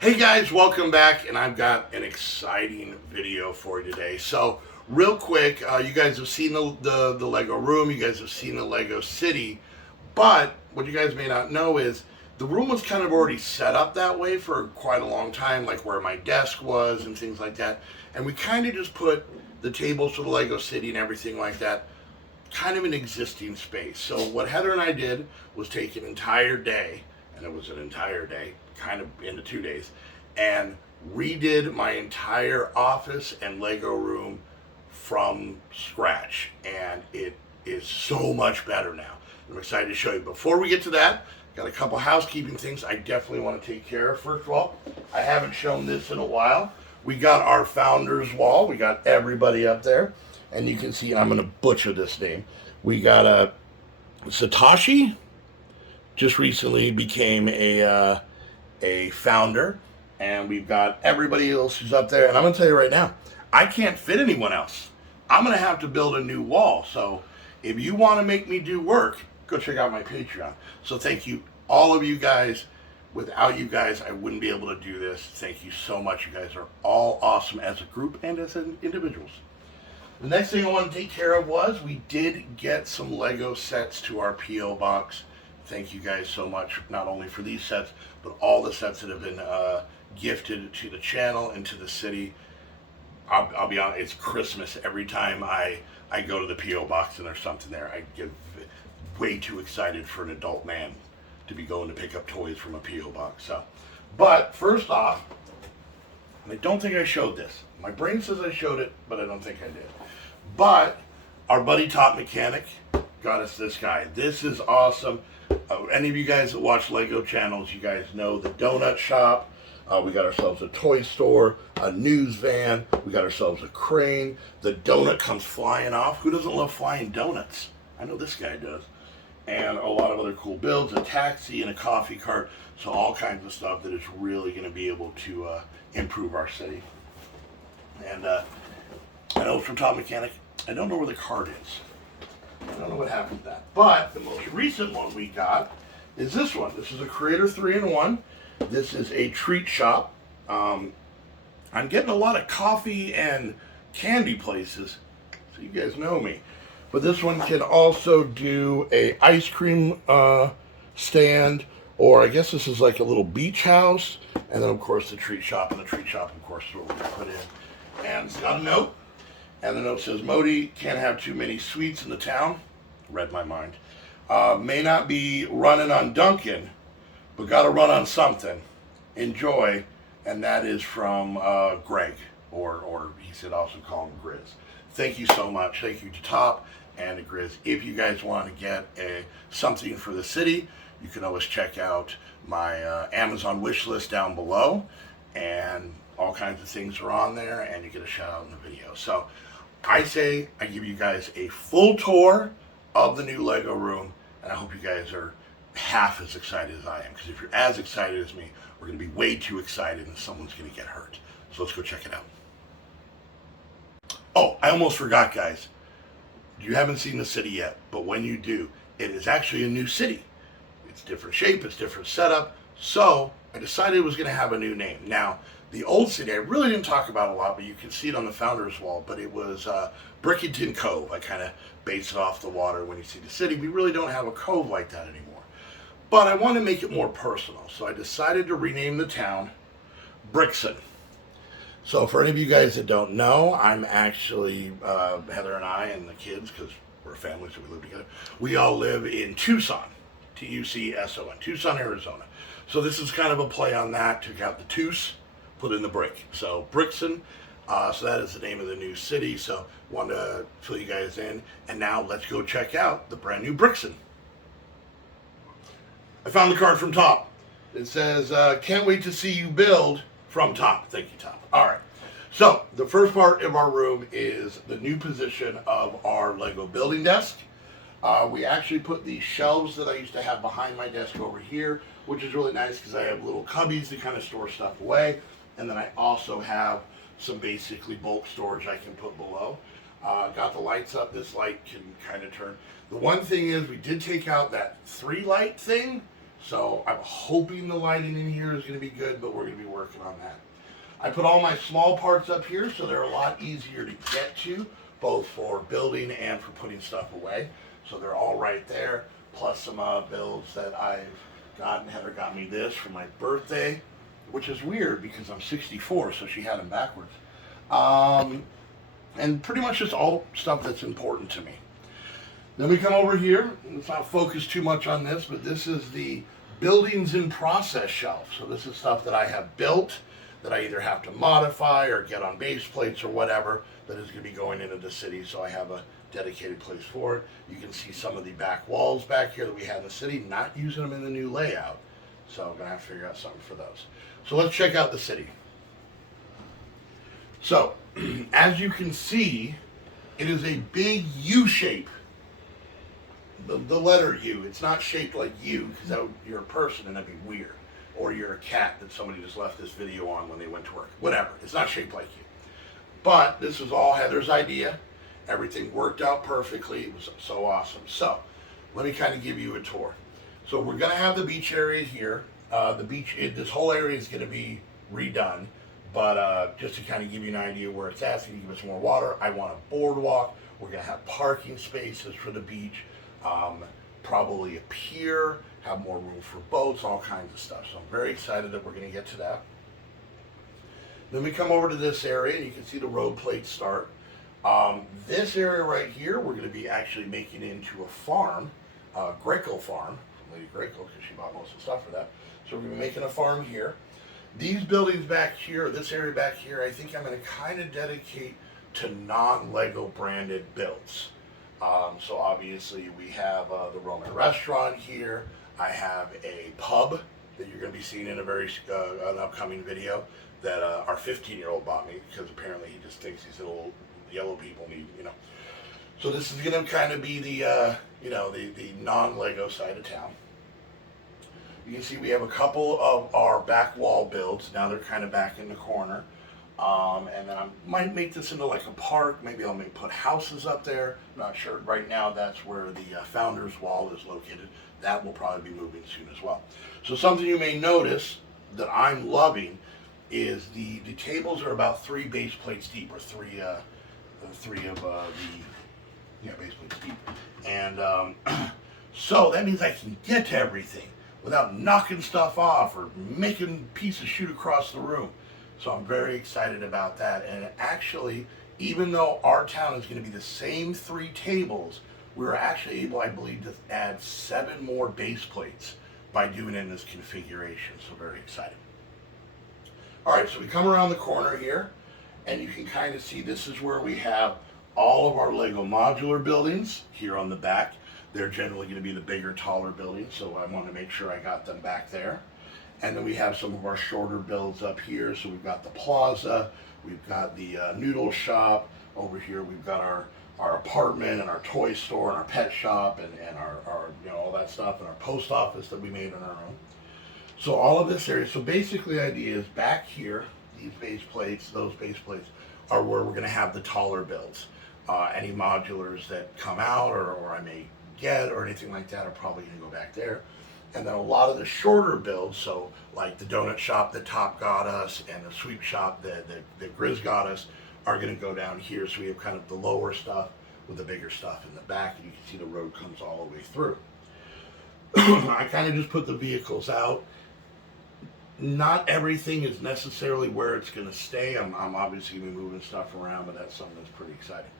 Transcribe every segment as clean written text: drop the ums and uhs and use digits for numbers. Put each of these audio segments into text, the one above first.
Hey guys, welcome back, and I've got an exciting video for you today. So, real quick, you guys have seen the Lego room, you guys have seen the Lego city, but what you guys may not know is the room was kind of already set up that way for quite a long time, like where my desk was and things like that. And we kind of just put the tables for the Lego city and everything like that kind of an existing space. So what Heather and I did was take an entire day, and it was an entire day, kind of into 2 days, and redid my entire office and Lego room from scratch, and it is so much better now. I'm excited to show you. Before we get to that, got a couple housekeeping things I definitely want to take care of. First of all, I haven't shown this in a while. We got our founders wall. We got everybody up there. And you can see, I'm going to butcher this name. We got a Satoshi, just recently became a founder. And we've got everybody else who's up there. And I'm going to tell you right now, I can't fit anyone else. I'm going to have to build a new wall. So if you want to make me do work, go check out my Patreon. So thank you, all of you guys. Without you guys, I wouldn't be able to do this. Thank you so much. You guys are all awesome as a group and as individuals. The next thing I want to take care of was we did get some Lego sets to our P.O. box. Thank you guys so much, not only for these sets, but all the sets that have been gifted to the channel and to the city. I'll be honest, it's Christmas every time I go to the P.O. box and there's something there. I get way too excited for an adult man to be going to pick up toys from a P.O. box. So, but first off, and I don't think I showed this. My brain says I showed it, but I don't think I did. But our buddy Top Mechanic got us this guy. This is awesome. Any of you guys that watch Lego channels, you guys know the donut shop. We got ourselves a toy store, a news van. We got ourselves a crane. The donut comes flying off. Who doesn't love flying donuts? I know this guy does. And a lot of other cool builds, a taxi and a coffee cart. So all kinds of stuff that is really going to be able to improve our city. And I know it's from Top Mechanic. I don't know where the card is. I don't know what happened to that. But the most recent one we got is this one. This is a Creator 3-in-1. This is a treat shop. I'm getting a lot of coffee and candy places, so you guys know me. But this one can also do a ice cream stand, or I guess this is like a little beach house. And then of course the treat shop, and the treat shop of course is what we're going to put in. And it's got a note. And the note says, Modi, can't have too many sweets in the town. Read my mind. May not be running on Dunkin', but got to run on something. Enjoy. And that is from Greg, or he said also call him Grizz. Thank you so much. Thank you to Top and to Grizz. If you guys want to get something for the city, you can always check out my Amazon wish list down below. And all kinds of things are on there, and you get a shout out in the video. So I say I give you guys a full tour of the new Lego room, and I hope you guys are half as excited as I am, because if you're as excited as me, we're going to be way too excited and someone's going to get hurt. So let's go check it out. Oh, I almost forgot, guys. You haven't seen the city yet, but when you do, it is actually a new city. It's different shape, it's different setup, so I decided it was going to have a new name. Now, the old city, I really didn't talk about a lot, but you can see it on the founders wall, but it was Brickington Cove. I kind of based it off the water when you see the city. We really don't have a cove like that anymore. But I want to make it more personal, so I decided to rename the town Brixton. So for any of you guys that don't know, I'm actually, Heather and I and the kids, because we're a family, so we live together, we all live in Tucson, Tucson, Tucson, Arizona. So this is kind of a play on that, took out the Tuce, put in the brick. So Brixton, so that is the name of the new city. So wanted to fill you guys in. And now let's go check out the brand new Brixton. I found the card from Top. It says, can't wait to see you build from Top. Thank you, Top. All right. So the first part of our room is the new position of our Lego building desk. We actually put the shelves that I used to have behind my desk over here, which is really nice because I have little cubbies to kind of store stuff away. And then I also have some basically bulk storage I can put below. Got the lights up. This light can kind of turn. The one thing is we did take out that 3 light thing So I'm hoping the lighting in here is going to be good, but we're going to be working on that. I put all my small parts up here so they're a lot easier to get to, both for building and for putting stuff away. So they're all right there, plus some builds that I've gotten. Heather got me this for my birthday, which is weird because I'm 64, so she had them backwards. And pretty much just all stuff that's important to me. Then we come over here. Let's not focus too much on this, but this is the buildings in process shelf. So this is stuff that I have built that I either have to modify or get on base plates or whatever that is going to be going into the city. So I have a dedicated place for it. You can see some of the back walls back here that we had in the city, not using them in the new layout. So I'm going to have to figure out something for those. So let's check out the city. So as you can see, it is a big U shape. The letter U. It's not shaped like you because you're a person and that'd be weird. Or you're a cat that somebody just left this video on when they went to work. Whatever. It's not shaped like you. But this was all Heather's idea. Everything worked out perfectly. It was so awesome. So let me kind of give you a tour. So we're going to have the beach area here. This whole area is going to be redone. But just to kind of give you an idea where it's at, so you can give us more water. I want a boardwalk. We're going to have parking spaces for the beach. Probably a pier, have more room for boats, all kinds of stuff. So I'm very excited that we're going to get to that. Then we come over to this area and you can see the road plates start. This area right here, we're going to be actually making into a farm, Greco farm, from Lady Greco, because she bought most of the stuff for that. So we're going to be making a farm here. These buildings back here, this area back here, I think I'm going to kind of dedicate to non-Lego branded builds. So obviously we have the Roman restaurant here. I have a pub that you're going to be seeing in an upcoming video that our 15-year-old bought me because apparently he just thinks these little yellow people need, So this is going to kind of be the non-Lego side of town. You can see we have a couple of our back wall builds. Now they're kind of back in the corner. And then I might make this into like a park. Maybe I'll put houses up there. I'm not sure. Right now, that's where the Founders Wall is located. That will probably be moving soon as well. So something you may notice that I'm loving is the tables are about 3 base plates deep, or three of the base plates deep. And so that means I can get to everything without knocking stuff off or making pieces shoot across the room. So I'm very excited about that. And actually, even though our town is going to be the same 3 tables, we were actually able, I believe, to add 7 more base plates by doing it in this configuration. So very excited. All right, so we come around the corner here, and you can kind of see this is where we have all of our Lego modular buildings here on the back. They're generally going to be the bigger, taller buildings, so I want to make sure I got them back there. And then we have some of our shorter builds up here. So we've got the plaza, we've got the noodle shop. Over here we've got our apartment and our toy store and our pet shop and our all that stuff, and our post office that we made on our own. So all of this area, so basically the idea is back here, these base plates, those base plates are where we're going to have the taller builds. Any modulars that come out or I may get or anything like that are probably going to go back there. And then a lot of the shorter builds, so like the donut shop that Top got us and the sweep shop that Grizz got us, are going to go down here. So we have kind of the lower stuff with the bigger stuff in the back, and you can see the road comes all the way through. I kind of just put the vehicles out. Not everything is necessarily where it's going to stay. I'm obviously going to be moving stuff around, but that's something that's pretty exciting.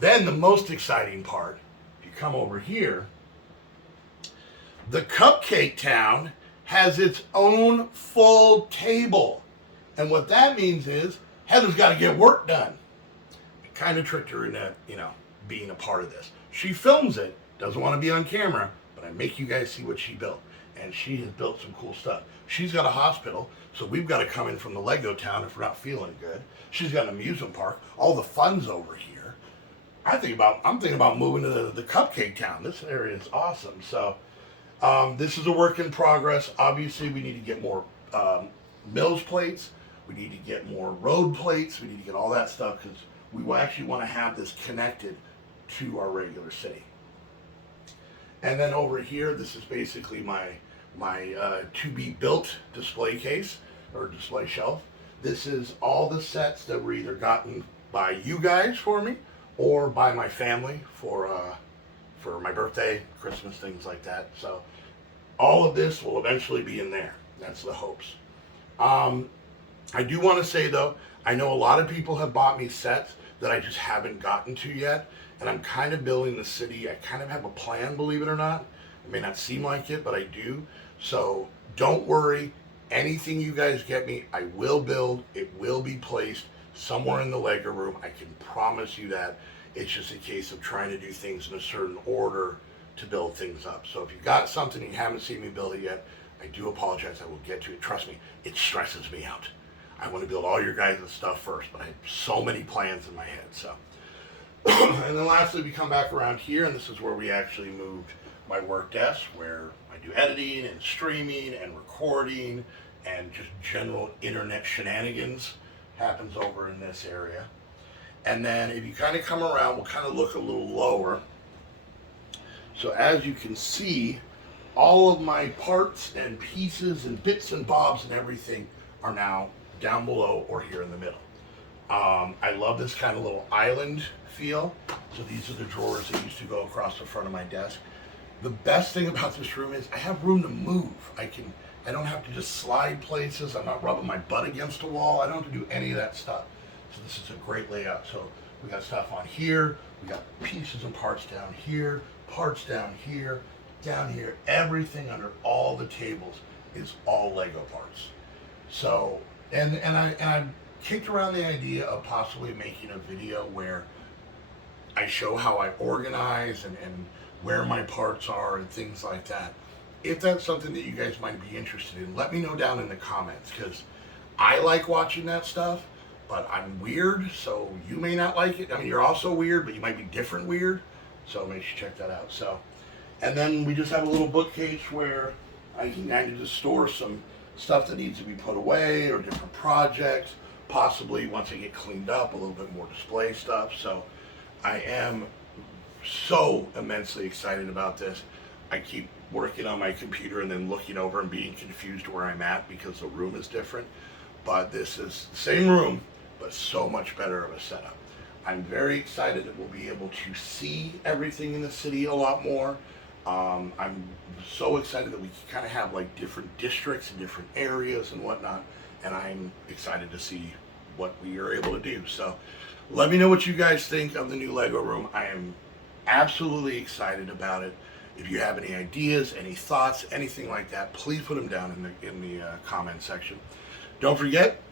Then the most exciting part, if you come over here, the Cupcake Town has its own full table. And what that means is Heather's got to get work done. I kind of tricked her into, being a part of this. She films it, doesn't want to be on camera, but I make you guys see what she built. And she has built some cool stuff. She's got a hospital, so we've got to come in from the Lego town if we're not feeling good. She's got an amusement park. All the fun's over here. I'm thinking about moving to the Cupcake Town. This area is awesome. So this is a work in progress. Obviously, we need to get more Mills plates. We need to get more road plates. We need to get all that stuff because we will actually want to have this connected to our regular city. And then over here, this is basically my my to be built display case or display shelf. This is all the sets that were either gotten by you guys for me or by my family for my birthday, Christmas, things like that. So all of this will eventually be in there. That's the hopes. I do want to say though, I know a lot of people have bought me sets that I just haven't gotten to yet, and I'm kind of building the city. I kind of have a plan, believe it or not. It may not seem like it, but I do. So don't worry. Anything you guys get me, I will build. It will be placed somewhere in the Lego room. I can promise you that. It's just a case of trying to do things in a certain order to build things up. So if you got something and you haven't seen me build it yet, I do apologize. I will get to it. Trust me, it stresses me out. I want to build all your guys' stuff first, but I have so many plans in my head. So, and then lastly, we come back around here, and this is where we actually moved my work desk, where I do editing and streaming and recording and just general internet shenanigans happens over in this area. And then if you kind of come around, we'll kind of look a little lower. So as you can see, all of my parts and pieces and bits and bobs and everything are now down below or here in the middle. I love this kind of little island feel. So these are the drawers that used to go across the front of my desk. The best thing about this room is I have room to move. I don't have to just slide places. I'm not rubbing my butt against a wall. I don't have to do any of that stuff. So this is a great layout. So we got stuff on here. We got pieces and parts down here, parts down here, down here. Everything under all the tables is all Lego parts. So, and I kicked around the idea of possibly making a video where I show how I organize and where my parts are and things like that. If that's something that you guys might be interested in, let me know down in the comments, because I like watching that stuff, but I'm weird, so you may not like it. I mean, you're also weird, but you might be different weird, so make sure you check that out. So, and then we just have a little bookcase where I can kind of just store some stuff that needs to be put away or different projects, possibly once I get cleaned up, a little bit more display stuff. So I am so immensely excited about this. I keep working on my computer and then looking over and being confused where I'm at because the room is different. But this is the same room, but so much better of a setup. I'm very excited that we'll be able to see everything in the city a lot more. I'm so excited that we can kind of have like different districts and different areas and whatnot. And I'm excited to see what we are able to do. So let me know what you guys think of the new Lego room. I am absolutely excited about it. If you have any ideas, any thoughts, anything like that, please put them down in the comment section. Don't forget,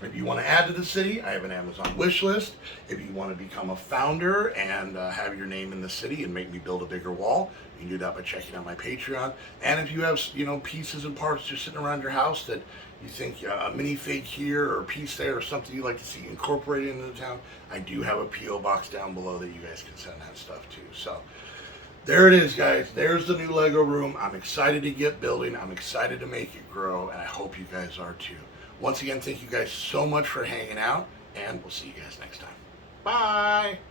if you want to add to the city, I have an Amazon wish list. If you want to become a founder and have your name in the city and make me build a bigger wall, you can do that by checking out my Patreon. And if you have, pieces and parts just sitting around your house that you think a minifig here or a piece there or something you'd like to see incorporated into the town, I do have a P.O. box down below that you guys can send that stuff to. So there it is, guys. There's the new Lego room. I'm excited to get building. I'm excited to make it grow, and I hope you guys are too. Once again, thank you guys so much for hanging out, and we'll see you guys next time. Bye!